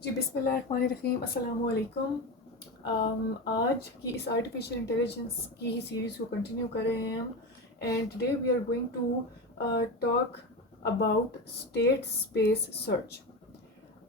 जी बिस्मिल्लाहिर्रहमानिर्रहीम अस्सलामु अलैकुम। आज की इस आर्टिफिशियल इंटेलिजेंस की ही सीरीज़ को कंटिन्यू कर रहे हैं हम and today we are going to talk about state space search.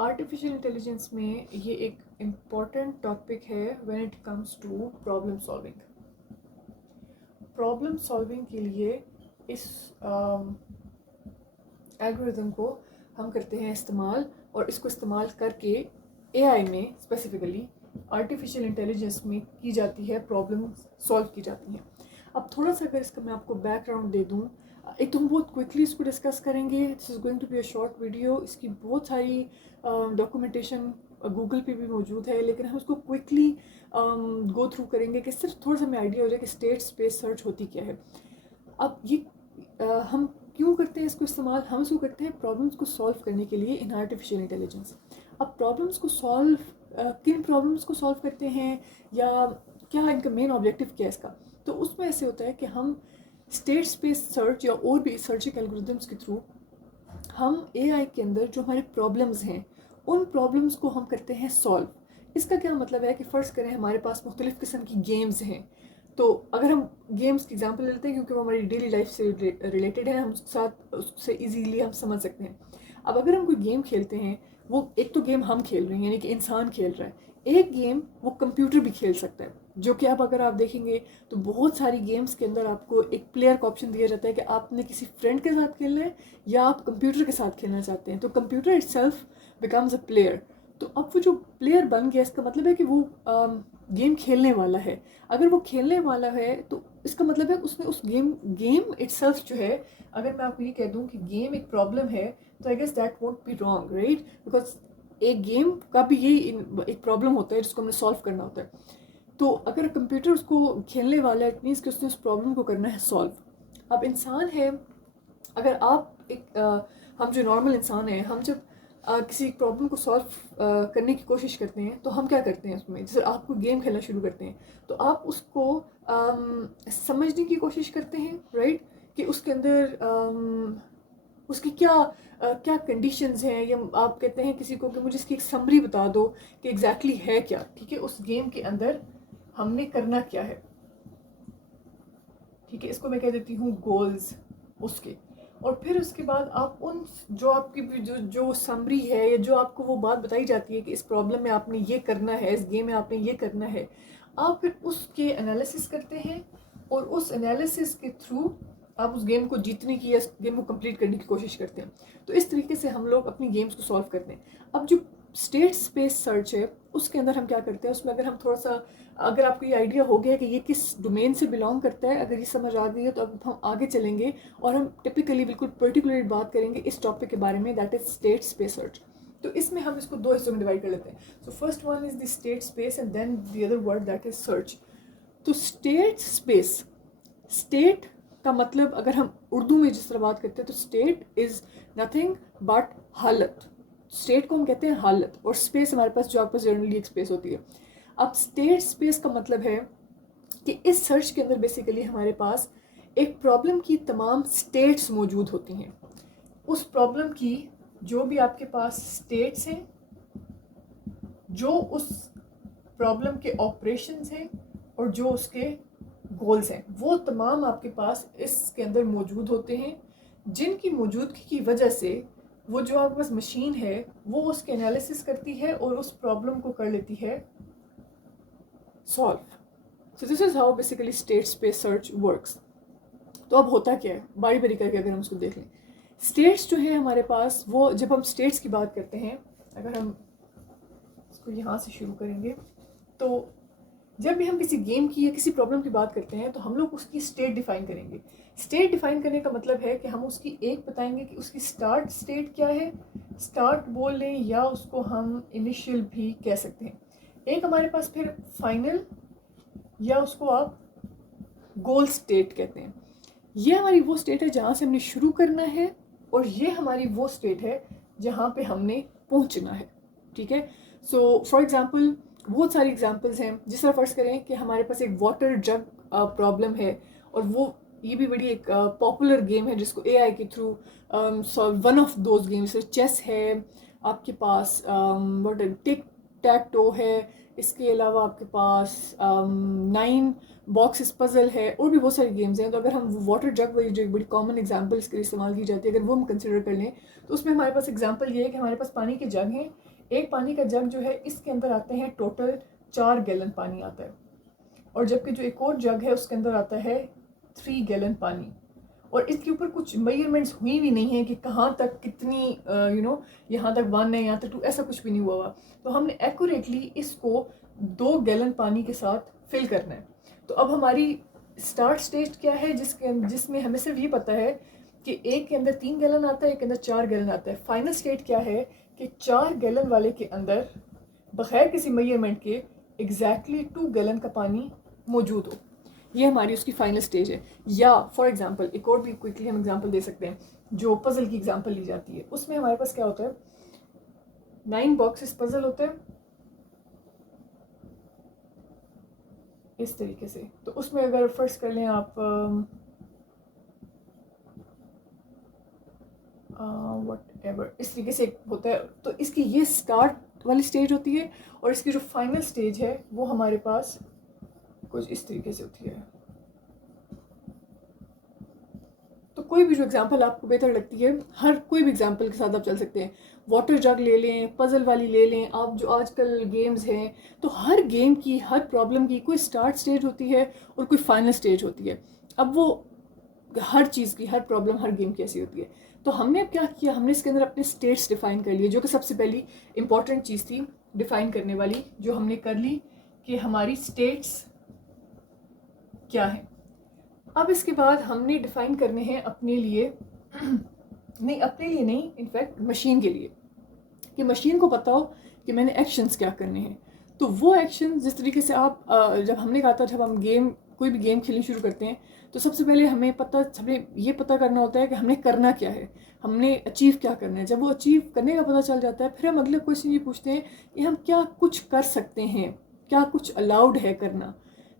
Artificial intelligence में ये एक इम्पॉर्टेंट टॉपिक है when it comes to problem solving के लिए इस एल्गोरिथम को हम करते हैं इस्तेमाल, और इसको इस्तेमाल करके एआई में स्पेसिफिकली आर्टिफिशियल इंटेलिजेंस में की जाती है, प्रॉब्लम सॉल्व की जाती हैं। अब थोड़ा सा अगर इसका मैं आपको बैकग्राउंड दे दूँ, एक तो हम बहुत क्विकली इसको डिस्कस करेंगे। This is going to be a short video. इसकी बहुत सारी डॉक्यूमेंटेशन गूगल पे भी मौजूद है, लेकिन हम उसको क्विकली गो थ्रू करेंगे कि सिर्फ थोड़ा सा हमें आइडिया हो जाए कि स्टेट स्पेस सर्च होती क्या है। अब ये हम क्यों करते हैं इसको इस्तेमाल? हम इसको करते हैं प्रॉब्लम्स को सॉल्व करने के लिए इन आर्टिफिशियल इंटेलिजेंस। अब प्रॉब्लम्स को सॉल्व किन प्रॉब्लम्स को सॉल्व करते हैं, या क्या इनका मेन ऑब्जेक्टिव क्या है इसका? तो उसमें ऐसे होता है कि हम स्टेट स्पेस सर्च या और भी सर्चिंग एल्गोरिदम्स के थ्रू हम एआई के अंदर जो हमारे प्रॉब्लम्स हैं उन प्रॉब्लम्स को हम करते हैं सॉल्व। इसका क्या मतलब है कि फ़र्ज़ करें हमारे पास मुख्तलिफ़ किस्म की गेम्स हैं। तो अगर हम गेम्स की एग्जांपल लेते हैं क्योंकि वो हमारी डेली लाइफ से रिलेटेड है, हम उसके साथ उससे इजीली हम समझ सकते हैं। अब अगर हम कोई गेम खेलते हैं, वो एक तो गेम हम खेल रहे हैं यानी कि इंसान खेल रहा है, एक गेम वो कंप्यूटर भी खेल सकता है। जो कि अब अगर आप देखेंगे तो बहुत सारी गेम्स के अंदर आपको एक प्लेयर का ऑप्शन दिया जाता है कि आपने किसी फ्रेंड के साथ खेलना है या आप कंप्यूटर के साथ खेलना चाहते हैं। तो computer itself becomes a player. तो अब वो जो प्लेयर बन गया, इसका मतलब है कि वो गेम खेलने वाला है। अगर वो खेलने वाला है तो इसका मतलब है उसने उस गेम इटसेल्फ जो है, अगर मैं आपको ये कह दूं कि गेम एक प्रॉब्लम है, तो I guess that won't be wrong, right? Because एक गेम का भी यही एक प्रॉब्लम होता है जिसको हमें सॉल्व करना होता है। तो अगर कंप्यूटर उसको खेलने वाला है, इट मीन्स कि उसने उस प्रॉब्लम को करना है सॉल्व। अब इंसान है, अगर आप एक हम जो नॉर्मल इंसान हैं, हम जब किसी प्रॉब्लम को सॉल्व करने की कोशिश करते हैं तो हम क्या करते हैं उसमें? जैसे आप कोई गेम खेलना शुरू करते हैं तो आप उसको समझने की कोशिश करते हैं, राइट? कि उसके अंदर उसकी क्या कंडीशंस हैं, या आप कहते हैं किसी को कि मुझे इसकी एक समरी बता दो कि एग्जैक्टली है क्या, ठीक है, उस गेम के अंदर हमने करना क्या है। ठीक है, इसको मैं कह देती हूँ गोल्स उसके। और फिर उसके बाद आप उन जो आपकी जो समरी है, या जो आपको वो बात बताई जाती है कि इस प्रॉब्लम में आपने ये करना है, इस गेम में आपने ये करना है, आप फिर उसके एनालिसिस करते हैं, और उस एनालिसिस के थ्रू आप उस गेम को जीतने की या गेम को कंप्लीट करने की कोशिश करते हैं। तो इस तरीके से हम लोग अपनी गेम्स को सॉल्व करते हैं। अब जो स्टेट स्पेस सर्च है उसके अंदर हम क्या करते हैं, उसमें अगर हम थोड़ा सा, अगर आपको ये आइडिया हो गया कि ये किस डोमेन से बिलोंग करता है, अगर ये समझ आ गई है, तो अब हम आगे चलेंगे और हम टिपिकली बिल्कुल पर्टिकुलरली बात करेंगे इस टॉपिक के बारे में, that is state space search. तो इसमें हम इसको दो हिस्सों में डिवाइड कर लेते हैं। So first one is the state space and then the other word that is search. तो स्टेट स्पेस, स्टेट का मतलब अगर हम उर्दू में जिस तरह बात करते हैं तो स्टेट इज नथिंग बट हालत। स्टेट को हम कहते हैं हालत, और स्पेस हमारे पास जो आपके पास जनरली एक स्पेस होती है। अब स्टेट स्पेस का मतलब है कि इस सर्च के अंदर बेसिकली हमारे पास एक प्रॉब्लम की तमाम स्टेट्स मौजूद होती हैं। उस प्रॉब्लम की जो भी आपके पास स्टेट्स हैं, जो उस प्रॉब्लम के ऑपरेशंस हैं, और जो उसके गोल्स हैं, वो तमाम आपके पास इसके अंदर मौजूद होते हैं, जिनकी मौजूदगी की वजह से वो जो आपके पास मशीन है वो उसके एनालिसिस करती है और उस प्रॉब्लम को कर लेती है solve. So this is how basically state space search works. तो अब होता क्या है, बारी बारी करके अगर हम उसको देख लें। स्टेट्स जो है हमारे पास, वो जब हम स्टेट्स की बात करते हैं, अगर हम इसको यहाँ से शुरू करेंगे, तो जब भी हम किसी गेम की या किसी प्रॉब्लम की बात करते हैं तो हम लोग उसकी स्टेट डिफाइन करेंगे। स्टेट डिफाइन करने का मतलब है कि हम उसकी एक बताएंगे कि उसकी स्टार्ट स्टेट क्या है, स्टार्ट बोल लें या उसको हम इनिशियल भी कह सकते हैं। एक हमारे पास फिर फाइनल, या उसको आप गोल स्टेट कहते हैं। ये हमारी वो स्टेट है जहाँ से हमने शुरू करना है, और ये हमारी वो स्टेट है जहाँ पे हमने पहुँचना है। ठीक है, सो फॉर एग्जांपल बहुत सारी एग्जांपल्स हैं। जिस तरह फर्ज करें कि हमारे पास एक वाटर जग प्रॉब्लम है, और वो ये भी बड़ी एक पॉपुलर गेम है जिसको एआई के through one of those games chess है, आपके पास व्हाट टिक टैक टो है, इसके अलावा आपके पास 9 बॉक्सेस पजल है, और भी बहुत सारी गेम्स हैं। तो अगर हम वाटर जग वाली जो एक बड़ी कॉमन एग्जांपल इसके लिए इस्तेमाल की जाती है, अगर वो हम कंसिडर कर लें तो उसमें हमारे पास एग्जांपल ये है कि हमारे पास पानी के जग हैं। एक पानी का जग जो है इसके अंदर आते हैं टोटल 4 गैलन पानी आता है, और जबकि जो एक और जग है उसके अंदर आता है 3 गैलन पानी। और इसके ऊपर कुछ मेजरमेंट्स हुई भी नहीं है कि कहाँ तक कितनी यहाँ तक 1 है, यहाँ तक 2, ऐसा कुछ भी नहीं हुआ हुआ। तो हमने एक्यूरेटली इसको 2 गैलन पानी के साथ फिल करना है। तो अब हमारी स्टार्ट स्टेज क्या है, जिसमें हमें सिर्फ ये पता है कि एक के अंदर 3 गैलन आता है, एक के अंदर 4 गैलन आता है। फाइनल स्टेट क्या है कि 4 गैलन वाले के अंदर बगैर किसी मेजरमेंट के एग्जैक्टली 2 गैलन का पानी मौजूद हो। ये हमारी उसकी फाइनल स्टेज है। या फॉर एग्जांपल एक और भी क्विकली हम एग्जांपल दे सकते हैं, जो पजल की एग्जांपल ली जाती है, उसमें हमारे पास क्या होता है, 9 बॉक्सेस पजल होते हैं इस तरीके से। तो उसमें अगर फर्स्ट कर लें आप वट एवर, इस तरीके से होता है। तो इसकी ये स्टार्ट वाली स्टेज होती है, और इसकी जो फाइनल स्टेज है वो हमारे पास कुछ इस तरीके से होती है। तो कोई भी जो एग्जांपल आपको बेहतर लगती है, हर कोई भी एग्जांपल के साथ आप चल सकते हैं। वाटर जग ले लें, पजल वाली ले लें, आप जो आजकल गेम्स हैं, तो हर गेम की, हर प्रॉब्लम की कोई स्टार्ट स्टेज होती है और कोई फाइनल स्टेज होती है। अब वो हर चीज़ की, हर प्रॉब्लम, हर गेम की ऐसी होती है। तो हमने अब क्या किया, हमने इसके अंदर अपने स्टेट्स डिफाइन कर लिए, जो कि सबसे पहली इंपॉर्टेंट चीज़ थी डिफाइन करने वाली, जो हमने कर ली कि हमारी स्टेट्स क्या है। अब इसके बाद हमने डिफाइन करने हैं अपने लिए नहीं, अपने लिए नहीं, इनफैक्ट मशीन के लिए, कि मशीन को पता हो कि मैंने एक्शंस क्या करने हैं। तो वो एक्शन जिस तरीके से आप जब हमने कहा था, जब हम कोई भी गेम खेलनी शुरू करते हैं तो सबसे पहले हमें ये पता करना होता है कि हमने करना क्या है, हमने अचीव क्या करना है। जब वो अचीव करने का पता चल जाता है, फिर हम अगले क्वेश्चन ये पूछते हैं कि हम क्या कुछ कर सकते हैं, क्या कुछ अलाउड है करना।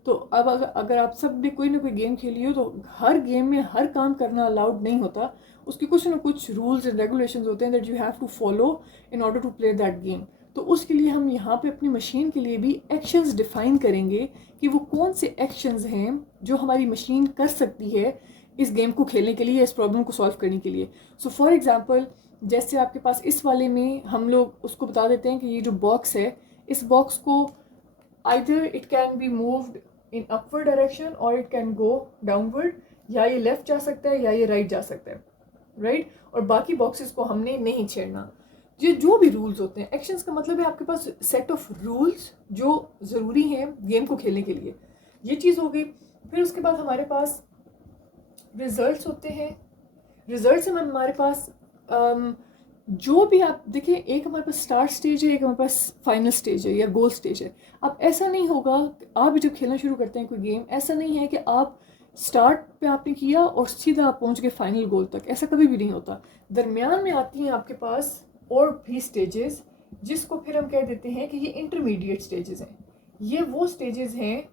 तो अब अगर आप सब ने कोई ना कोई गेम खेली हो, तो हर गेम में हर काम करना अलाउड नहीं होता। उसके कुछ ना कुछ रूल्स एंड रेगुलेशंस होते हैं that you have to follow in order to play that game. तो उसके लिए हम यहाँ पे अपनी मशीन के लिए भी एक्शंस डिफाइन करेंगे कि वो कौन से एक्शंस हैं जो हमारी मशीन कर सकती है इस गेम को खेलने के लिए, इस प्रॉब्लम को सॉल्व करने के लिए। सो फॉर एग्जांपल, जैसे आपके पास इस वाले में हम लोग उसको बता देते हैं कि ये जो बॉक्स है, इस बॉक्स को either it can be moved in upward direction और इट कैन गो डाउनवर्ड, या ये लेफ्ट जा सकता है या ये राइट जा सकता है, राइट। और बाकी बॉक्सेस को हमने नहीं छेड़ना। ये जो भी रूल्स होते हैं, एक्शंस का मतलब है आपके पास सेट ऑफ रूल्स जो ज़रूरी हैं गेम को खेलने के लिए, ये चीज़ हो गई। फिर उसके बाद हमारे पास रिजल्ट्स होते हैं। रिजल्ट्स में हमारे पास जो भी आप देखिए, एक हमारे पास स्टार्ट स्टेज है, एक हमारे पास फाइनल स्टेज है या गोल स्टेज है। अब ऐसा नहीं होगा, आप जब खेलना शुरू करते हैं कोई गेम, ऐसा नहीं है कि आप स्टार्ट पे आपने किया और सीधा आप पहुंच गए फाइनल गोल तक, ऐसा कभी भी नहीं होता। दरमियान में आती हैं आपके पास और भी स्टेजेस, जिसको फिर हम कह देते हैं कि ये इंटरमीडिएट स्टेजेस हैं। ये वो स्टेजेस हैं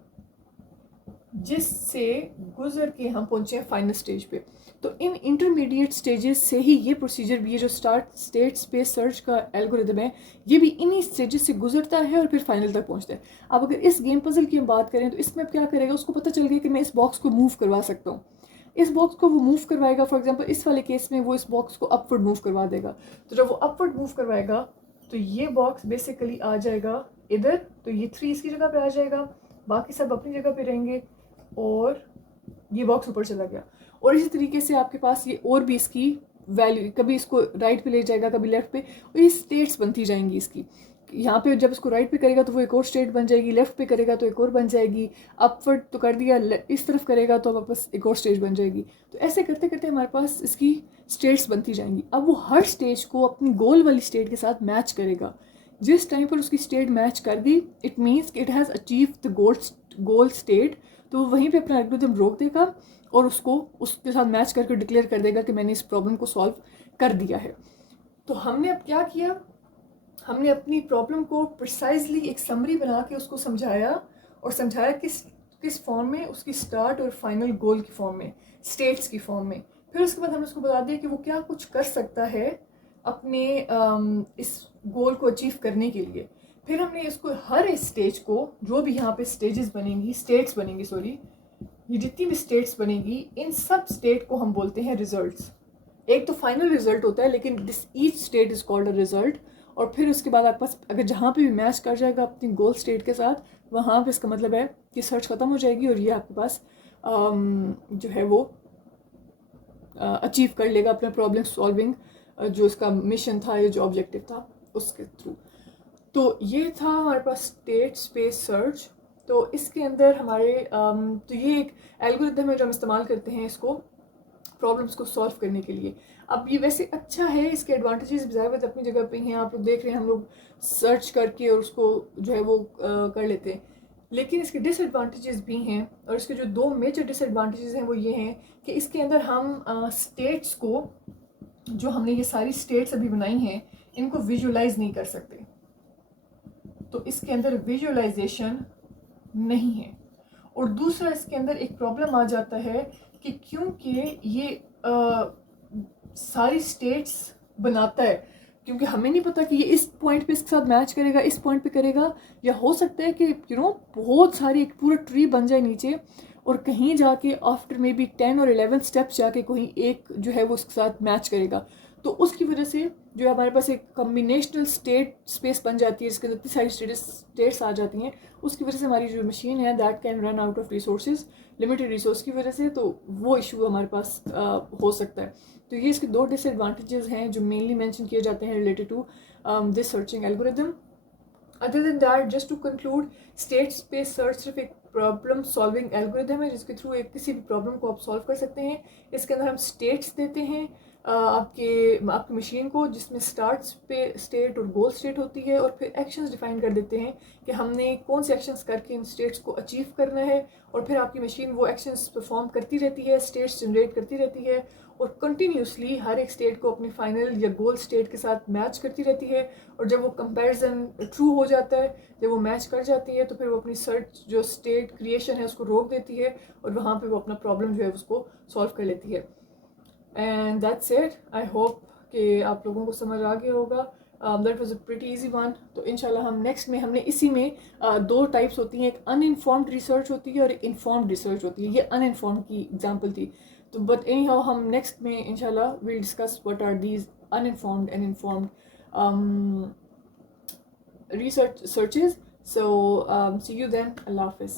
जिससे गुजर के हम पहुंचे हैं फाइनल स्टेज पे। तो इन इंटरमीडिएट स्टेजेस से ही ये प्रोसीजर भी है, जो स्टार्ट स्टेट स्पेस सर्च का एल्गोरिदम है, ये भी इन्हीं स्टेजेस से गुजरता है और फिर फाइनल तक पहुंचता है। अब अगर इस गेम पजल की हम बात करें, तो इसमें क्या करेगा, उसको पता चल गया कि मैं इस बॉक्स को मूव करवा सकता हूँ। इस बॉक्स को वो मूव करवाएगा। फॉर एग्जांपल इस वाले केस में वो इस बॉक्स को अपवर्ड मूव करवा देगा। तो जब वो अपवर्ड मूव करवाएगा तो ये बॉक्स बेसिकली आ जाएगा इधर, तो ये 3 इसकी जगह पे आ जाएगा, बाकी सब अपनी जगह पे रहेंगे, और ये बॉक्स ऊपर चला गया। और इसी तरीके से आपके पास ये और भी इसकी वैल्यू, कभी इसको राइट पे ले जाएगा, कभी लेफ्ट पे, और ये स्टेट्स बनती जाएंगी इसकी। यहाँ पे जब इसको राइट पे करेगा तो वो एक और स्टेट बन जाएगी, लेफ्ट पे करेगा तो एक और बन जाएगी, अपवर्ड तो कर दिया, इस तरफ करेगा तो वापस एक और स्टेज बन जाएगी। तो ऐसे करते करते हमारे पास इसकी स्टेट्स बनती जाएंगी। अब वो हर स्टेज को अपनी गोल वाली स्टेट के साथ मैच करेगा। जिस टाइम पर उसकी स्टेट मैच कर दी, it means it has achieve the goal state. तो वो वहीं पे अपना एल्गोरिथम रोक देगा और उसको उसके साथ मैच करके डिक्लेयर कर देगा कि मैंने इस प्रॉब्लम को सॉल्व कर दिया है। तो हमने अब क्या किया, हमने अपनी प्रॉब्लम को प्रिसाइजली एक समरी बना के उसको समझाया, और समझाया किस फॉर्म में, उसकी स्टार्ट और फाइनल गोल की फॉर्म में, स्टेट्स की फॉर्म में। फिर उसके बाद हमने उसको बता दिया कि वो क्या कुछ कर सकता है अपने इस गोल को अचीव करने के लिए। फिर हमने इसको हर स्टेज को, जो भी यहाँ पे स्टेजेस बनेंगी, स्टेट्स बनेंगी, सॉरी, ये जितनी भी स्टेट्स बनेगी, इन सब स्टेट को हम बोलते हैं रिजल्ट्स। एक तो फाइनल रिजल्ट होता है, लेकिन this each state is called a result. और फिर उसके बाद आपके पास अगर जहाँ पे भी मैच कर जाएगा अपनी गोल स्टेट के साथ, वहाँ पे इसका मतलब है कि सर्च ख़त्म हो जाएगी और ये आपके पास जो है वो अचीव कर लेगा अपना प्रॉब्लम सॉल्विंग जो इसका मिशन था या जो ऑब्जेक्टिव था उसके थ्रू। तो ये था हमारे पास स्टेट स्पेस सर्च। तो इसके अंदर हमारे तो ये एक एल्गोरिथम है जो हम इस्तेमाल करते हैं इसको प्रॉब्लम्स को सॉल्व करने के लिए। अब ये वैसे अच्छा है, इसके एडवांटेजेस ज़्यादा अपनी जगह पे हैं। आप लोग देख रहे हैं हम लोग सर्च करके और उसको जो है वो कर लेते हैं, लेकिन इसके डिसएडवांटेजेस भी हैं। और इसके जो दो मेजर डिसएडवांटेजेस हैं वो ये हैं कि इसके अंदर हम स्टेट्स को, जो हमने ये सारी स्टेट्स अभी बनाई हैं, इनको विजुअलाइज नहीं कर सकते। तो इसके अंदर विजुअलाइजेशन नहीं है। और दूसरा इसके अंदर एक प्रॉब्लम आ जाता है कि क्योंकि ये सारी स्टेट्स बनाता है, क्योंकि हमें नहीं पता कि ये इस पॉइंट पे इसके साथ मैच करेगा, इस पॉइंट पे करेगा, या हो सकता है कि बहुत सारी एक पूरा ट्री बन जाए नीचे और कहीं जाके आफ्टर मे बी 10 और 11 स्टेप्स जाके कोई एक जो है वो उसके साथ मैच करेगा। तो उसकी वजह से जो हमारे पास एक कम्बिनेशनल स्टेट स्पेस बन जाती है, जिसके अंदर इतनी सारी स्टेट्स आ जाती हैं, उसकी वजह से हमारी जो मशीन है that can run out of resources, limited resource की वजह से। तो वो इशू हमारे पास हो सकता है। तो ये इसके दो डिसएडवांटेजेस हैं जो मेनली मेंशन किए जाते हैं related to this searching algorithm. Other than that, just to conclude, state space search सिर्फ एक प्रॉब्लम सॉल्विंग एल्गोरिथम है जिसके थ्रू एक किसी भी प्रॉब्लम को आप सॉल्व कर सकते हैं। इसके अंदर हम स्टेट्स देते हैं आपकी मशीन को, जिसमें स्टार्ट पे स्टेट और गोल स्टेट होती है, और फिर एक्शंस डिफाइन कर देते हैं कि हमने कौन से एक्शंस करके इन स्टेट्स को अचीव करना है। और फिर आपकी मशीन वो एक्शंस परफॉर्म करती रहती है, स्टेट्स जनरेट करती रहती है, और कंटिन्यूसली हर एक स्टेट को अपनी फाइनल या गोल स्टेट के साथ मैच करती रहती है। और जब वो कंपैरिजन ट्रू हो जाता है, जब वो मैच कर जाती है, तो फिर वो अपनी सर्च जो स्टेट क्रिएशन है उसको रोक देती है, और वहाँ पे वो अपना प्रॉब्लम जो है उसको सॉल्व कर लेती है। And that's it. I hope कि आप लोगों को समझ आ गया होगा। That was a pretty easy one. तो इंशाल्लाह हम नेक्स्ट में, हमने इसी में दो टाइप्स होती हैं, एक अनइन्फॉर्म्ड रिसर्च होती है और एक इन्फॉर्म्ड रिसर्च होती है। ये अनइन्फॉर्म्ड की एग्जांपल थी। तो बट एनी हाउ हम नेक्स्ट में इंशाल्लाह will discuss what are these uninformed and informed research searches. So see you then. Allah Hafiz.